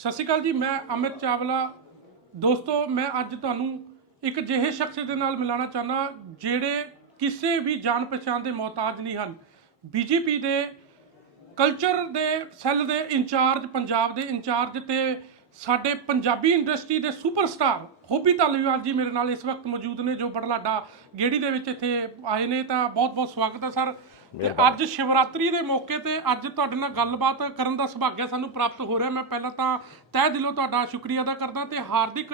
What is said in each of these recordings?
ਸਤਿ ਸ਼੍ਰੀ ਅਕਾਲ ਜੀ, ਮੈਂ ਅਮਿਤ ਚਾਵਲਾ। ਦੋਸਤੋ, ਮੈਂ ਅੱਜ ਤੁਹਾਨੂੰ ਇੱਕ ਜਿਹੇ ਸ਼ਖਸ ਦੇ ਨਾਲ ਮਿਲਾਉਣਾ ਚਾਹਨਾ ਜਿਹੜੇ ਕਿਸੇ ਵੀ ਜਾਣ ਪਛਾਣ ਦੇ ਮੁਹਤਾਜ ਨਹੀਂ ਹਨ। ਬੀਜੇਪੀ ਦੇ ਕਲਚਰ ਦੇ ਸੈੱਲ ਦੇ ਇੰਚਾਰਜ, ਪੰਜਾਬ ਦੇ ਇੰਚਾਰਜ ਤੇ ਸਾਡੇ ਪੰਜਾਬੀ ਇੰਡਸਟਰੀ ਦੇ ਸੁਪਰਸਟਾਰ ਹੋਬੀ ਧਾਲੀਵਾਲ ਜੀ ਮੇਰੇ ਨਾਲ ਇਸ ਵਕਤ ਮੌਜੂਦ ਨੇ, ਜੋ ਬੜਲਾਡਾ ਗੇੜੀ ਦੇ ਵਿੱਚ ਇੱਥੇ ਆਏ ਨੇ। ਤਾਂ ਬਹੁਤ ਬਹੁਤ ਸਵਾਗਤ ਹੈ, ਸਰ। ਤੇ ਅੱਜ ਸ਼ਿਵਰਾਤਰੀ ਦੇ ਮੌਕੇ ਤੇ ਅੱਜ ਤੁਹਾਡੇ ਨਾਲ ਗੱਲਬਾਤ ਕਰਨ ਦਾ ਸੁਭਾਗਿਆ ਸਾਨੂੰ ਪ੍ਰਾਪਤ ਹੋ ਰਿਹਾ। ਮੈਂ ਪਹਿਲਾਂ ਤਾਂ ਤਹਿ ਦਿਲੋਂ ਤੁਹਾਡਾ ਸ਼ੁਕਰੀਆ ਅਦਾ ਕਰਦਾ ਤੇ ਹਾਰਦਿਕ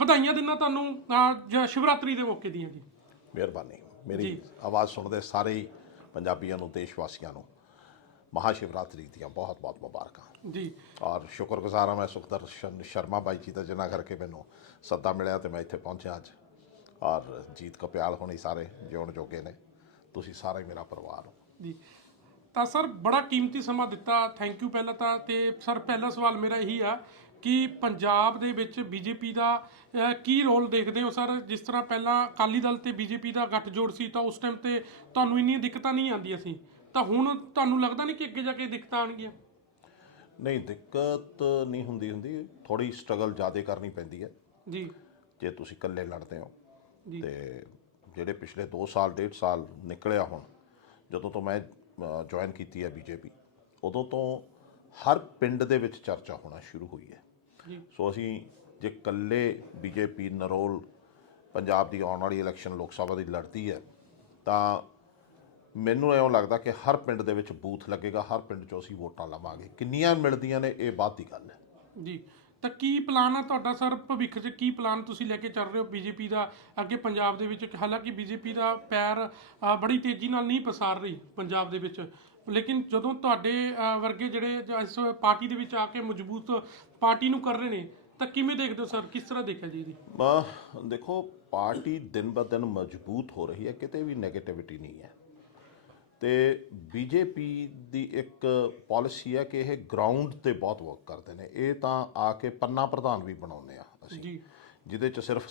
ਵਧਾਈਆਂ ਦਿੰਦਾ ਤੁਹਾਨੂੰ ਸ਼ਿਵਰਾਤਰੀ ਦੇ ਮੌਕੇ ਦੀਆਂ ਜੀ। ਮਿਹਰਬਾਨੀ। ਮੇਰੀ ਆਵਾਜ਼ ਸੁਣਦੇ ਸਾਰੇ ਪੰਜਾਬੀਆਂ ਨੂੰ ਦੇਸ਼ ਵਾਸੀਆਂ ਨੂੰ। ਮਹਾਸ਼ਿਵਰਾਤਰੀ ਦੀਆਂ ਬਹੁਤ ਬਹੁਤ ਮੁਬਾਰਕਾਂ। ਜੀ। ਔਰ ਸ਼ੁਕਰਗੁਜ਼ਾਰ ਹਾਂ ਮੈਂ ਸੁਖਦਰਸ਼ਨ ਸ਼ਰਮਾ ਬਾਈ ਜੀ ਦਾ ਜਿਨ੍ਹਾਂ ਕਰਕੇ ਮੈਨੂੰ ਸੱਦਾ ਮਿਲਿਆ ਤੇ ਮੈਂ ਇੱਥੇ ਪਹੁੰਚਿਆ ਅੱਜ। ਔਰ ਜੀਤ ਕਪਿਆਲ ਹੋਣੀ ਸਾਰੇ ਜਿਉਣ ਜੋਗੇ ਨੇ। ਤੁਸੀਂ ਸਾਰਾ ਹੀ ਮੇਰਾ ਪਰਿਵਾਰ ਹੋ। ਜੀ। ਤਾਂ ਸਰ ਬੜਾ ਕੀਮਤੀ ਸਮਾਂ ਦਿੱਤਾ। ਥੈਂਕ ਯੂ ਪਹਿਲਾਂ ਤਾਂ। ਤੇ ਸਰ ਪਹਿਲਾ ਸਵਾਲ ਮੇਰਾ ਇਹੀ ਆ ਕਿ ਪੰਜਾਬ ਦੇ ਵਿੱਚ ਬੀਜੇਪੀ ਦਾ ਅਹ, ਕੀ ਰੋਲ ਦੇਖਦੇ ਹੋ ਸਰ? ਜਿਸ ਤਰ੍ਹਾਂ ਪਹਿਲਾਂ ਅਕਾਲੀ ਦਲ ਤੇ ਬੀਜੇਪੀ ਦਾ ਗੱਠਜੋੜ ਸੀ ਤਾਂ ਉਸ ਟਾਈਮ ਤੇ ਤੁਹਾਨੂੰ ਇੰਨੀਆਂ ਦਿੱਕਤਾਂ ਨਹੀਂ ਆਉਂਦੀਆਂ ਸੀ? ਤਾਂ ਹੁਣ ਤੁਹਾਨੂੰ ਲੱਗਦਾ ਨਹੀਂ ਕਿ ਅੱਗੇ ਜਾ ਕੇ ਦਿੱਕਤਾਂ ਆਣਗੀਆਂ ਨਹੀਂ ਦਿੱਕਤ ਨਹੀਂ ਹੁੰਦੀ ਹੁੰਦੀ। ਥੋੜੀ ਸਟਰਗਲ ਜ਼ਿਆਦਾ ਕਰਨੀ ਪੈਂਦੀ ਹੈ। ਜੀ। ਜੇ ਤੁਸੀਂ ਇਕੱਲੇ ਲੜਦੇ ਹੋ ਜੀ। ਤੇ ਜਿਹੜੇ ਪਿਛਲੇ 2 ਸਾਲ ਡੇਢ ਸਾਲ ਨਿਕਲਿਆ ਹੁਣ ਜਦੋਂ ਤੋਂ ਮੈਂ ਜੁਆਇਨ ਕੀਤੀ ਹੈ ਬੀਜੇਪੀ ਉਦੋਂ ਤੋਂ ਹਰ ਪਿੰਡ ਦੇ ਵਿੱਚ ਚਰਚਾ ਹੋਣਾ ਸ਼ੁਰੂ ਹੋਈ ਹੈ। ਸੋ ਅਸੀਂ ਜੇ ਇਕੱਲੇ ਬੀਜੇਪੀ ਨਰੋਲ ਪੰਜਾਬ ਦੀ ਆਉਣ ਵਾਲੀ ਇਲੈਕਸ਼ਨ ਲੋਕ ਸਭਾ ਦੀ ਲੜਦੀ ਹੈ ਤਾਂ ਮੈਨੂੰ ਐਂ ਲੱਗਦਾ ਕਿ ਹਰ ਪਿੰਡ ਦੇ ਵਿੱਚ ਬੂਥ ਲੱਗੇਗਾ ਹਰ ਪਿੰਡ 'ਚੋਂ ਅਸੀਂ ਵੋਟਾਂ ਲਵਾਂਗੇ। ਕਿੰਨੀਆਂ ਮਿਲਦੀਆਂ ਨੇ ਇਹ ਬਾਅਦ ਦੀ ਗੱਲ ਹੈ। ਜੀ। ਤਾਂ ਕੀ ਪਲਾਨ ਆ ਤੁਹਾਡਾ ਸਰ? ਭਵਿੱਖ 'ਚ ਕੀ ਪਲਾਨ ਤੁਸੀਂ ਲੈ ਕੇ ਚੱਲ ਰਹੇ ਹੋ ਬੀਜੇਪੀ ਦਾ? ਅੱਗੇ ਪੰਜਾਬ ਦੇ ਵਿੱਚ ਹਾਲਾਂਕਿ ਬੀਜੇਪੀ ਦਾ ਪੈਰ ਅ, ਬੜੀ ਤੇਜ਼ੀ ਨਾਲ ਨਹੀਂ ਪਸਾਰ ਰਹੀ ਪੰਜਾਬ ਦੇ ਵਿੱਚ। ਲੇਕਿਨ ਜਦੋਂ ਤੁਹਾਡੇ ਅ, ਵਰਗੇ ਜਿਹੜੇ ਜੋ ਇਸ ਪਾਰਟੀ ਦੇ ਵਿੱਚ ਆ ਕੇ ਮਜ਼ਬੂਤ ਪਾਰਟੀ ਨੂੰ ਕਰ ਰਹੇ ਨੇ ਤਾਂ ਕਿਵੇਂ ਦੇਖਦੇ ਹੋ ਸਰ? ਕਿਸ ਤਰ੍ਹਾਂ ਦੇਖਿਆ ਜੀ ਇਹਦੀ? ਅਹ ਦੇਖੋ ਪਾਰਟੀ ਦਿਨ ਬ ਦਿਨ ਮਜ਼ਬੂਤ ਹੋ ਰਹੀ ਹੈ ਕਿਤੇ ਵੀ 네ਗੇਟਿਵਿਟੀ ਨਹੀਂ ਹੈ। ਤੇ ਬੀਜੇਪੀ ਦੀ ਇੱਕ ਪਾਲਿਸੀ ਹੈ ਕਿ ਇਹ ਗਰਾਊਂਡ ਤੇ ਬਹੁਤ ਵਰਕ ਕਰਦੇ ਨੇ। ਇਹ ਤਾਂ ਆ ਕੇ ਪੰਨਾ ਪ੍ਰਧਾਨ ਵੀ ਬਣਾਉਂਦੇ ਆ ਅਸੀਂ। ਜੀ। ਜਿਹਦੇ ਚ ਸਿਰਫ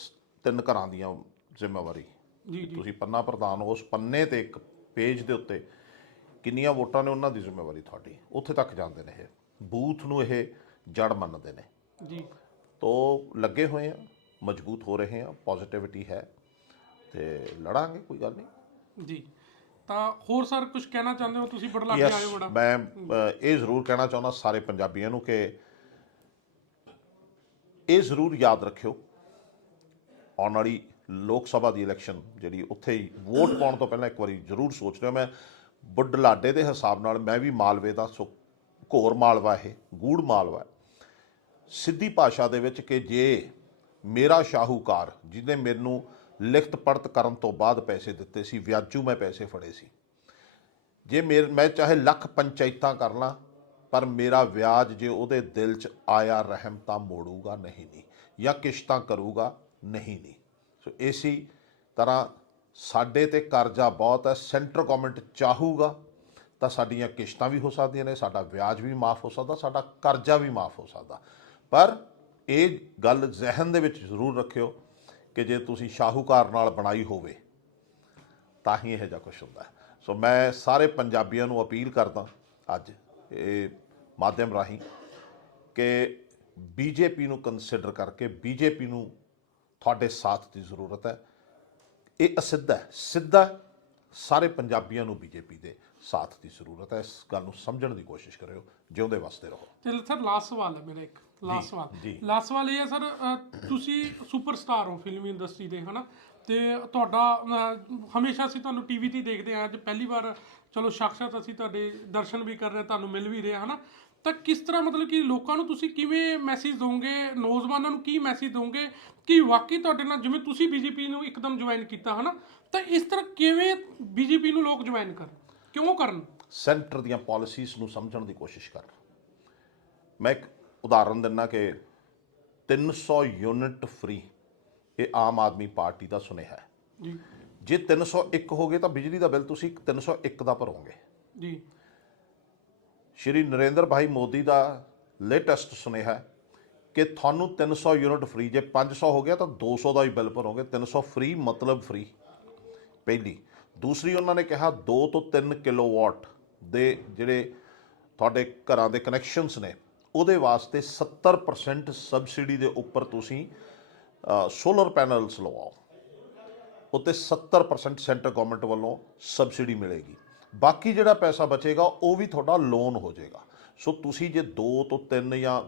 ਤਿੰਨ ਘਰਾਂ ਦੀਆਂ ਜ਼ਿੰਮੇਵਾਰੀ। ਜੀ ਜੀ। ਤੁਸੀਂ ਪੰਨਾ ਪ੍ਰਧਾਨ ਉਸ ਪੰਨੇ ਤੇ ਇੱਕ ਪੇਜ ਦੇ ਉੱਤੇ ਕਿੰਨੀਆਂ ਵੋਟਾਂ ਨੇ ਉਹਨਾਂ ਦੀ ਜ਼ਿੰਮੇਵਾਰੀ ਤੁਹਾਡੀ। ਉੱਥੇ ਤੱਕ ਜਾਂਦੇ ਨੇ ਇਹ। ਬੂਥ ਨੂੰ ਇਹ ਜੜ ਮੰਨਦੇ ਨੇ। ਜੀ। ਤੋ ਲੱਗੇ ਹੋਏ ਆ ਮਜ਼ਬੂਤ ਹੋ ਰਹੇ ਆ ਪੋਜ਼ਿਟਿਵਿਟੀ ਹੈ। ਤੇ ਲੜਾਂਗੇ ਕੋਈ ਗੱਲ ਨਹੀਂ। ਜੀ। ਤਾਂ ਹੋਰ ਸਰ ਕੁਝ ਕਹਿਣਾ ਚਾਹੁੰਦੇ ਹੋ? ਤੁਸੀਂ ਬੜਲਾ ਕੇ ਯੈਸ ਆਏ ਹੋ ਬੜਾ। ਮੈਂ ਅ, ਇਹ ਜ਼ਰੂਰ ਕਹਿਣਾ ਚਾਹੁੰਦਾ ਸਾਰੇ ਪੰਜਾਬੀਆਂ ਨੂੰ ਕਿ ਇਹ ਜ਼ਰੂਰ ਯਾਦ ਰੱਖਿਓ ਆਉਣ ਵਾਲੀ ਲੋਕ ਸਭਾ ਦੀ ਇਲੈਕਸ਼ਨ ਜਿਹੜੀ ਉੱਥੇ ਹੀ ਵੋਟ ਪਾਉਣ ਤੋਂ ਪਹਿਲਾਂ ਇੱਕ ਵਾਰੀ ਜ਼ਰੂਰ ਸੋਚ ਰਿਹਾ ਮੈਂ ਬੁੱਢਲਾਡੇ ਦੇ ਹਿਸਾਬ ਨਾਲ ਮੈਂ ਵੀ ਮਾਲਵੇ ਦਾ ਸੋ ਘੋਰ ਮਾਲਵਾ ਇਹ ਗੂੜ ਮਾਲਵਾ ਹੈ। ਸਿੱਧੀ ਭਾਸ਼ਾ ਦੇ ਵਿੱਚ ਕਿ ਜੇ ਮੇਰਾ ਸ਼ਾਹੂਕਾਰ ਜਿਹਨੇ ਮੈਨੂੰ ਲਿਖਤ ਪੜਤ ਕਰਨ ਤੋਂ ਬਾਅਦ ਪੈਸੇ ਦਿੱਤੇ ਸੀ, ਵਿਆਜੂ ਮੈਂ ਪੈਸੇ ਫੜੇ ਸੀ। ਜੇ ਮੇਰ, ਮੈਂ ਚਾਹੇ ਲੱਖ ਪੰਚਾਇਤਾਂ ਕਰ ਲਾਂ, ਪਰ ਮੇਰਾ ਵਿਆਜ ਜੇ ਉਹਦੇ ਦਿਲ 'ਚ ਆਇਆ ਰਹਿਮ ਤਾਂ ਮੋੜੂਗਾ ਨਹੀਂ ਨਹੀਂ ਜਾਂ ਕਿਸ਼ਤਾਂ ਕਰੂਗਾ ਨਹੀਂ ਨਹੀਂ ਸੋ ਇਸੀ ਤਰ੍ਹਾਂ ਸਾਡੇ ਤੇ ਕਰਜ਼ਾ ਬਹੁਤ ਹੈ, ਸੈਂਟਰ ਗਵਰਨਮੈਂਟ ਚਾਹੂਗਾ ਤਾਂ ਸਾਡੀਆਂ ਕਿਸ਼ਤਾਂ ਵੀ ਹੋ ਸਕਦੀਆਂ ਨੇ, ਸਾਡਾ ਵਿਆਜ ਵੀ ਮਾਫ ਹੋ ਸਕਦਾ, ਸਾਡਾ ਕਰਜ਼ਾ ਵੀ ਮਾਫ ਹੋ ਸਕਦਾ। ਪਰ ਇਹ ਗੱਲ ਜ਼ਿਹਨ ਦੇ ਵਿੱਚ ਜ਼ਰੂਰ ਰੱਖਿਓ ਕਿ ਜੇ ਤੁਸੀਂ ਸ਼ਾਹੂਕਾਰ ਨਾਲ ਬਣਾਈ ਹੋਵੇ, ਤਾਂ ਹੀ ਇਹੋ ਜਿਹਾ ਕੁਝ ਹੁੰਦਾ ਸੋ ਮੈਂ ਸਾਰੇ ਪੰਜਾਬੀਆਂ ਨੂੰ ਅਪੀਲ ਕਰਦਾ ਅੱਜ ਇਹ ਮਾਧਿਅਮ ਰਾਹੀਂ ਕਿ ਬੀਜੇਪੀ ਨੂੰ ਕੰਸੀਡਰ ਕਰਕੇ ਬੀਜੇਪੀ ਨੂੰ ਤੁਹਾਡੇ ਸਾਥ ਦੀ ਜ਼ਰੂਰਤ ਹੈ। ਇਹ ਅਸਿੱਧਾ ਸਿੱਧਾ ਸਾਰੇ ਪੰਜਾਬੀਆਂ ਨੂੰ ਬੀਜੇਪੀ ਦੇ ਸਾਥ ਦੀ ਜ਼ਰੂਰਤ ਹੈ। ਇਸ ਗੱਲ ਨੂੰ ਸਮਝਣ ਦੀ ਕੋਸ਼ਿਸ਼ ਕਰਿਓ ਜਿਉਂਦੇ ਵਸਦੇ ਰਹੋ। ਤੇ ਸਰ ਲਾਸਟ ਸਵਾਲ ਹੈ ਮੇਰਾ ਇੱਕ। ਲਾਸਟ ਸਵਾਲ। ਲਾਸਟ ਸਵਾਲ ਇਹ ਹੈ ਸਰ ਤੁਸੀਂ ਸੁਪਰਸਟਾਰ ਹੋ ਫਿਲਮੀ ਇੰਡਸਟਰੀ ਦੇ ਹਨਾ? ਤੇ ਤੁਹਾਡਾ ਹਮੇਸ਼ਾ ਅਸੀਂ ਤੁਹਾਨੂੰ ਟੀਵੀ ਤੇ ਦੇਖਦੇ ਆ ਅੱਜ ਪਹਿਲੀ ਵਾਰ ਚਲੋ ਸਾਖਸ਼ਾਤ ਅਸੀਂ ਤੁਹਾਡੇ ਦਰਸ਼ਨ ਵੀ ਕਰ ਰਹੇ ਤੁਹਾਨੂੰ ਮਿਲ ਵੀ ਰਹੇ ਹਨਾ? ਤਾਂ ਕਿਸ ਤਰ੍ਹਾਂ ਮਤਲਬ ਕਿ ਲੋਕਾਂ ਨੂੰ ਤੁਸੀਂ ਕਿਵੇਂ ਮੈਸੇਜ ਦੋਗੇ? ਨੌਜਵਾਨਾਂ ਨੂੰ ਕੀ ਮੈਸੇਜ ਦੋਗੇ? ਕਿ ਵਾਕਈ ਤੁਹਾਡੇ ਨਾਲ ਜਿਵੇਂ ਤੁਸੀਂ ਬੀਜੇਪੀ ਨੂੰ ਇੱਕਦਮ ਜੁਆਇਨ ਕੀਤਾ ਹਨਾ? ਤਾਂ ਇਸ ਤਰ੍ਹਾਂ ਕਿਵੇਂ ਬੀਜੇਪੀ ਨੂੰ ਲੋਕ ਜੁਆਇਨ ਕਰਨ? ਕਿਉਂ ਕਰਨ? ਸੈਂਟਰ ਦੀਆਂ ਪਾਲਿਸੀਜ਼ ਨੂੰ ਸਮਝਣ ਦੀ ਕੋਸ਼ਿਸ਼ ਕਰ। ਮੈਂ ਇੱਕ ਉਦਾਹਰਨ ਦਿੰਨਾ ਕਿ 300 ਯੂਨਿਟ ਫ੍ਰੀ ਇਹ ਆਮ ਆਦਮੀ ਪਾਰਟੀ ਦਾ ਸੁਨੇਹਾ ਹੈ। ਜੀ। ਜੇ 301 ਹੋ ਗਏ ਤਾਂ ਬਿਜਲੀ ਦਾ ਬਿੱਲ ਤੁਸੀਂ 301 ਦਾ ਭਰੋਗੇ। ਜੀ। ਸ਼੍ਰੀ ਨਰਿੰਦਰ ਭਾਈ ਮੋਦੀ ਦਾ ਲੇਟੈਸਟ ਸੁਨੇਹਾ ਹੈ ਕਿ ਤੁਹਾਨੂੰ 300 ਯੂਨਿਟ ਫ੍ਰੀ ਜੇ 500 ਹੋ ਗਿਆ ਤਾਂ 200 ਦਾ ਹੀ ਬਿੱਲ ਭਰੋਗੇ। 300 ਫ੍ਰੀ ਮਤਲਬ ਫ੍ਰੀ ਪਹਿਲੀ। ਦੂਸਰੀ ਉਹਨਾਂ ਨੇ ਕਿਹਾ 2 ਤੋਂ 3 ਕਿਲੋਵਾਟ ਦੇ ਜਿਹੜੇ ਤੁਹਾਡੇ ਘਰਾਂ ਦੇ ਕਨੈਕਸ਼ਨਸ ਨੇ, ਉਹਦੇ ਵਾਸਤੇ 70% ਸਬਸਿਡੀ ਦੇ ਉੱਪਰ ਤੁਸੀਂ ਸੋਲਰ ਪੈਨਲਸ ਲਵਾਓ। ਉੱਤੇ 70% ਸੈਂਟਰ ਗਵਰਨਮੈਂਟ ਵੱਲੋਂ ਸਬਸਿਡੀ ਮਿਲੇਗੀ। ਬਾਕੀ ਜਿਹੜਾ ਪੈਸਾ ਬਚੇਗਾ, ਉਹ ਵੀ ਤੁਹਾਡਾ ਲੋਨ ਹੋ ਜਾਏਗਾ। ਸੋ ਤੁਸੀਂ ਜੇ 2 ਤੋਂ 3 ਜਾਂ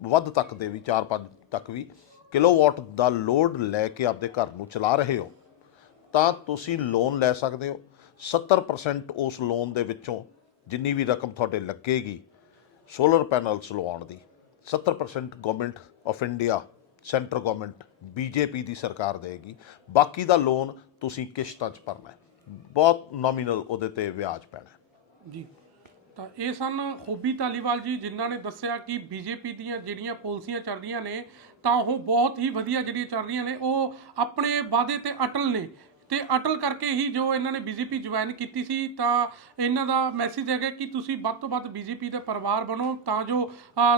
ਵੱਧ ਤੱਕ ਦੇ ਵੀ 4-5 ਤੱਕ ਵੀ ਕਿਲੋਵਾਟ ਦਾ ਲੋਡ ਲੈ ਕੇ ਆਪਦੇ ਘਰ ਨੂੰ ਚਲਾ ਰਹੇ ਹੋ ਤਾਂ ਤੁਸੀਂ ਲੋਨ ਲੈ ਸਕਦੇ ਹੋ। 70% ਉਸ ਲੋਨ ਦੇ ਵਿੱਚੋਂ ਜਿੰਨੀ ਵੀ ਰਕਮ ਤੁਹਾਡੇ ਲੱਗੇਗੀ ਸੋਲਰ ਪੈਨਲਸ ਲਵਾਉਣ ਦੀ। 70% government of India centre government BJP ਦੀ ਸਰਕਾਰ ਦੇਗੀ। ਬਾਕੀ ਦਾ ਲੋਨ ਤੁਸੀਂ ਕਿਸ਼ਤਾਂ 'ਚ ਭਰਨਾ ਹੈ। ਬਹੁਤ ਨੋਮੀਨਲ ਉਹਦੇ ਤੇ ਵਿਆਜ ਪੈਣਾ ਜੀ। ਤਾਂ ਇਹ ਸਨ ਹੋਬੀ ਧਾਲੀਵਾਲ ਜੀ, ਜਿਨ੍ਹਾਂ ਨੇ ਦੱਸਿਆ ਕਿ ਬੀਜੇਪੀ ਦੀਆਂ ਜਿਹੜੀਆਂ ਪਾਲਿਸੀਆਂ ਚੱਲ ਰਹੀਆਂ ਨੇ, ਤਾਂ ਉਹ ਬਹੁਤ ਹੀ ਵਧੀਆ ਜਿਹੜੀਆਂ ਚੱਲ ਰਹੀਆਂ ਨੇ, ਉਹ ਆਪਣੇ ਵਾਅਦੇ ਤੇ ਅਟਲ ਨੇ। ਤੇ ਅਟਲ ਕਰਕੇ ਹੀ ਜੋ ਇਹਨਾਂ ਨੇ ਬੀਜੇਪੀ ਜੁਆਇਨ ਕੀਤੀ ਸੀ, ਤਾਂ ਇਹਨਾਂ ਦਾ ਮੈਸੇਜ ਹੈਗਾ ਕਿ ਤੁਸੀਂ ਵੱਧ ਤੋਂ ਵੱਧ ਬੀਜੇਪੀ ਦਾ ਪਰਿਵਾਰ ਬਣੋ, ਤਾਂ ਜੋ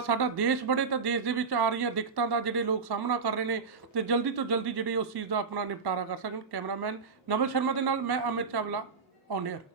ਸਾਡਾ ਦੇਸ਼ ਬੜੇ ਤਾਂ ਦੇਸ਼ ਦੇ ਵਿੱਚ ਆ ਰਹੀਆਂ ਦਿੱਕਤਾਂ ਦਾ ਜਿਹੜੇ ਲੋਕ ਸਾਹਮਣਾ ਕਰ ਰਹੇ ਨੇ, ਤੇ ਜਲਦੀ ਤੋਂ ਜਲਦੀ ਜਿਹੜੇ ਉਸ ਚੀਜ਼ ਦਾ ਆਪਣਾ ਨਿਪਟਾਰਾ ਕਰ ਸਕਣ। ਕੈਮਰਾਮੈਨ ਨਵਲ ਸ਼ਰਮਾ ਦੇ ਨਾਲ ਮੈਂ ਅਮਿਤ ਚਾਵਲਾ ਔਨ 에ਅਰ